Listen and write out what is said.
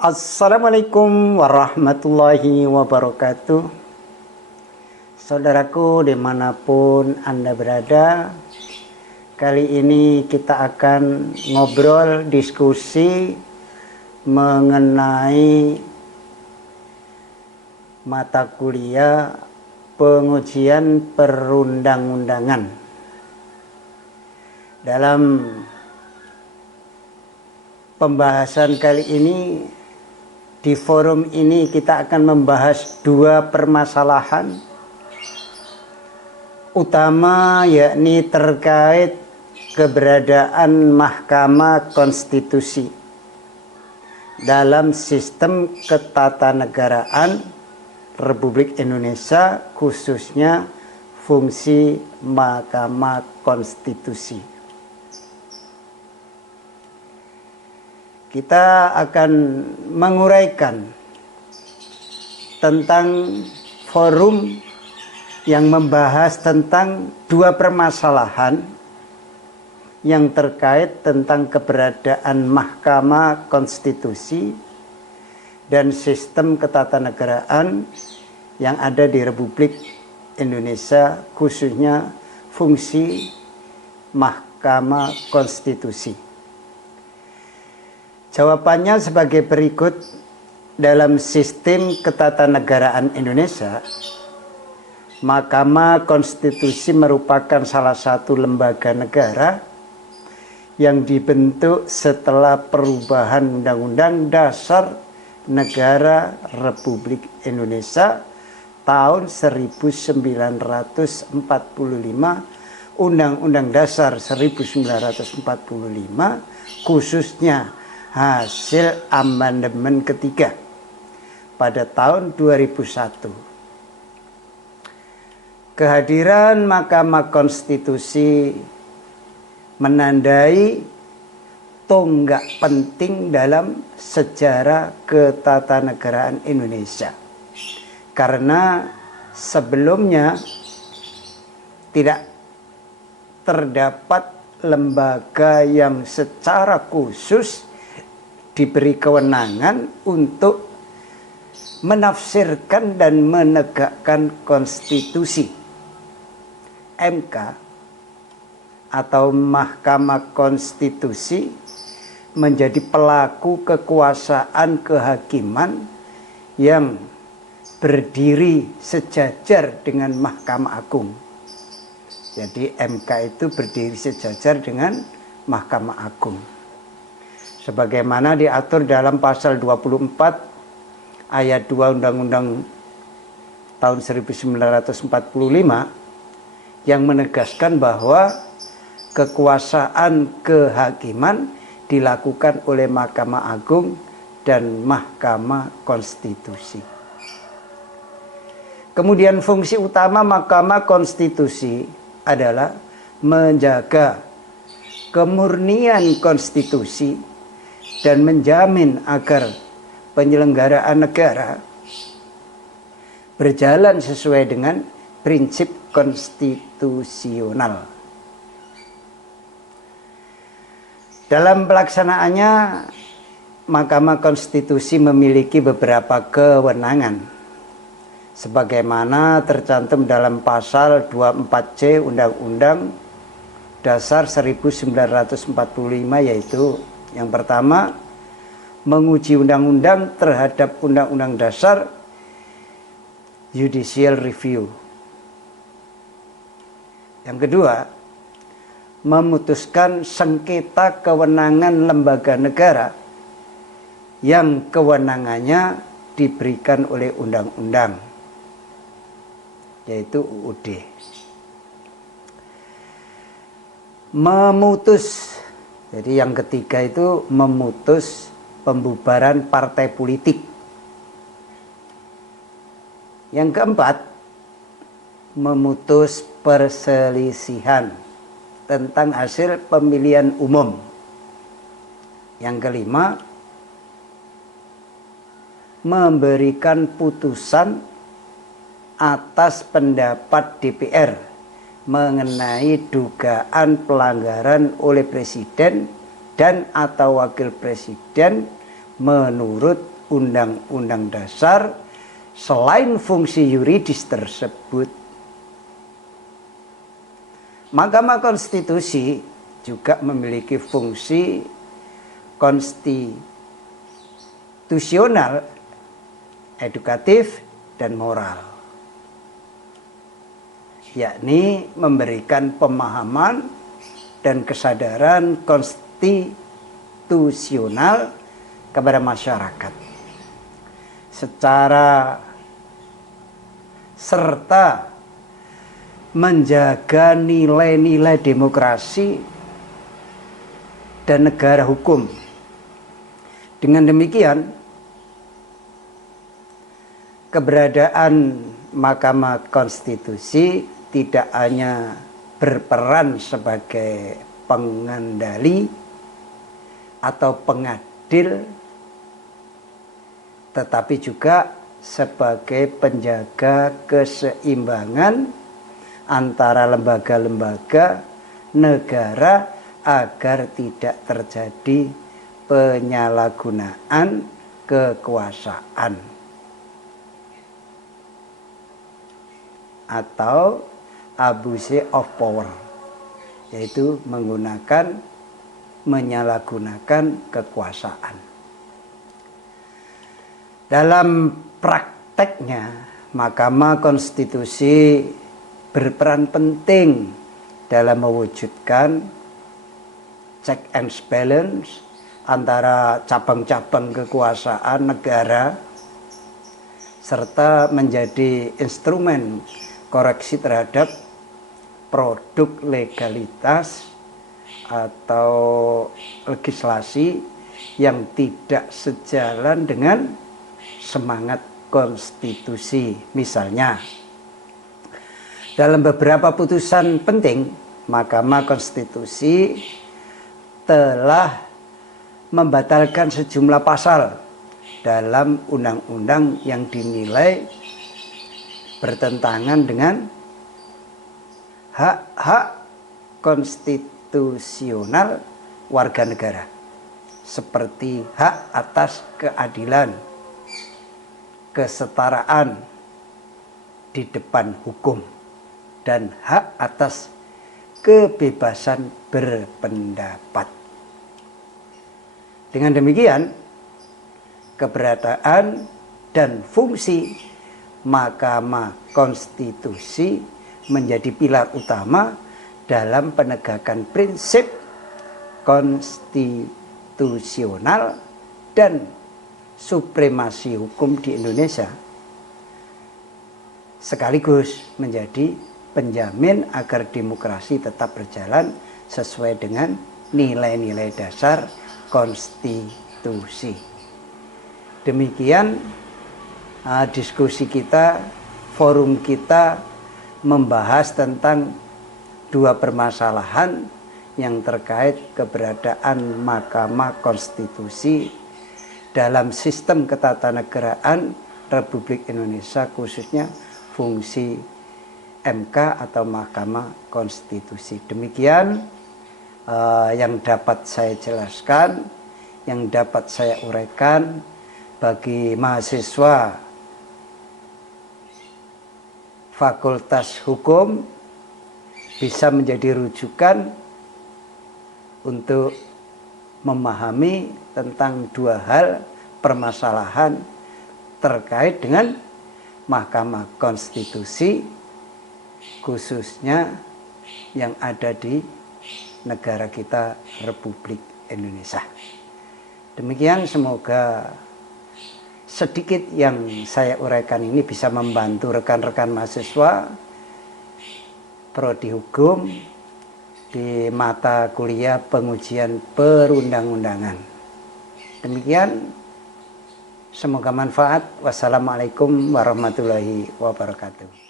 Assalamualaikum warahmatullahi wabarakatuh. Saudaraku dimanapun Anda berada, kali ini kita akan ngobrol, diskusi mengenai mata kuliah pengujian perundang-undangan. Dalam pembahasan kali ini, di forum ini kita akan membahas dua permasalahan utama, yakni terkait keberadaan Mahkamah Konstitusi dalam sistem ketatanegaraan Republik Indonesia, khususnya fungsi Mahkamah Konstitusi. Kita akan menguraikan tentang forum yang membahas tentang dua permasalahan yang terkait tentang keberadaan Mahkamah Konstitusi dan sistem ketatanegaraan yang ada di Republik Indonesia, khususnya fungsi Mahkamah Konstitusi. Jawabannya sebagai berikut. Dalam sistem ketatanegaraan Indonesia, Mahkamah Konstitusi merupakan salah satu lembaga negara yang dibentuk setelah perubahan Undang-Undang Dasar Negara Republik Indonesia tahun 1945, Undang-Undang Dasar 1945, khususnya hasil amandemen ketiga pada tahun 2001. Kehadiran Mahkamah Konstitusi menandai tonggak penting dalam sejarah ketatanegaraan Indonesia, karena sebelumnya tidak terdapat lembaga yang secara khusus diberi kewenangan untuk menafsirkan dan menegakkan konstitusi. MK atau Mahkamah Konstitusi menjadi pelaku kekuasaan kehakiman yang berdiri sejajar dengan Mahkamah Agung. Jadi MK itu berdiri sejajar dengan Mahkamah Agung, sebagaimana diatur dalam pasal 24 ayat 2 Undang-Undang tahun 1945 yang menegaskan bahwa kekuasaan kehakiman dilakukan oleh Mahkamah Agung dan Mahkamah Konstitusi. Kemudian fungsi utama Mahkamah Konstitusi adalah menjaga kemurnian konstitusi dan menjamin agar penyelenggaraan negara berjalan sesuai dengan prinsip konstitusional. Dalam pelaksanaannya, Mahkamah Konstitusi memiliki beberapa kewenangan sebagaimana tercantum dalam pasal 24C Undang-Undang Dasar 1945, yaitu yang pertama, menguji undang-undang terhadap undang-undang dasar, judicial review. Yang kedua, memutuskan sengketa kewenangan lembaga negara yang kewenangannya diberikan oleh undang-undang, yaitu UUD. Memutus, jadi yang ketiga itu memutus pembubaran partai politik. Yang keempat, memutus perselisihan tentang hasil pemilihan umum. Yang kelima, memberikan putusan atas pendapat DPR mengenai dugaan pelanggaran oleh presiden dan atau wakil presiden menurut Undang-Undang Dasar selain fungsi yuridis tersebut. Mahkamah Konstitusi juga memiliki fungsi konstitusional, edukatif, dan moral, yakni memberikan pemahaman dan kesadaran konstitusional kepada masyarakat serta menjaga nilai-nilai demokrasi dan negara hukum. Dengan demikian, keberadaan Mahkamah Konstitusi tidak hanya berperan sebagai pengendali atau pengadil, tetapi juga sebagai penjaga keseimbangan antara lembaga-lembaga negara agar tidak terjadi penyalahgunaan kekuasaan atau abuse of power, yaitu menyalahgunakan kekuasaan. Dalam prakteknya, Mahkamah Konstitusi berperan penting dalam mewujudkan check and balance antara cabang-cabang kekuasaan negara serta menjadi instrumen koreksi terhadap produk legalitas atau legislasi yang tidak sejalan dengan semangat konstitusi. Misalnya, dalam beberapa putusan penting, Mahkamah Konstitusi telah membatalkan sejumlah pasal dalam undang-undang yang dinilai bertentangan dengan hak-hak konstitusional warga negara, seperti hak atas keadilan, kesetaraan di depan hukum, dan hak atas kebebasan berpendapat. Dengan demikian, keberadaan dan fungsi Mahkamah Konstitusi menjadi pilar utama dalam penegakan prinsip konstitusional dan supremasi hukum di Indonesia, sekaligus menjadi penjamin agar demokrasi tetap berjalan sesuai dengan nilai-nilai dasar konstitusi. Demikian diskusi kita, forum kita membahas tentang dua permasalahan yang terkait keberadaan Mahkamah Konstitusi dalam sistem ketatanegaraan Republik Indonesia, khususnya fungsi MK atau Mahkamah Konstitusi. Demikian yang dapat saya jelaskan, yang dapat saya uraikan bagi mahasiswa Fakultas Hukum, bisa menjadi rujukan untuk memahami tentang dua hal permasalahan terkait dengan Mahkamah Konstitusi, khususnya yang ada di negara kita Republik Indonesia. Demikian, semoga sedikit yang saya uraikan ini bisa membantu rekan-rekan mahasiswa Prodi Hukum di mata kuliah pengujian perundang-undangan. Demikian, semoga manfaat. Wassalamualaikum warahmatullahi wabarakatuh.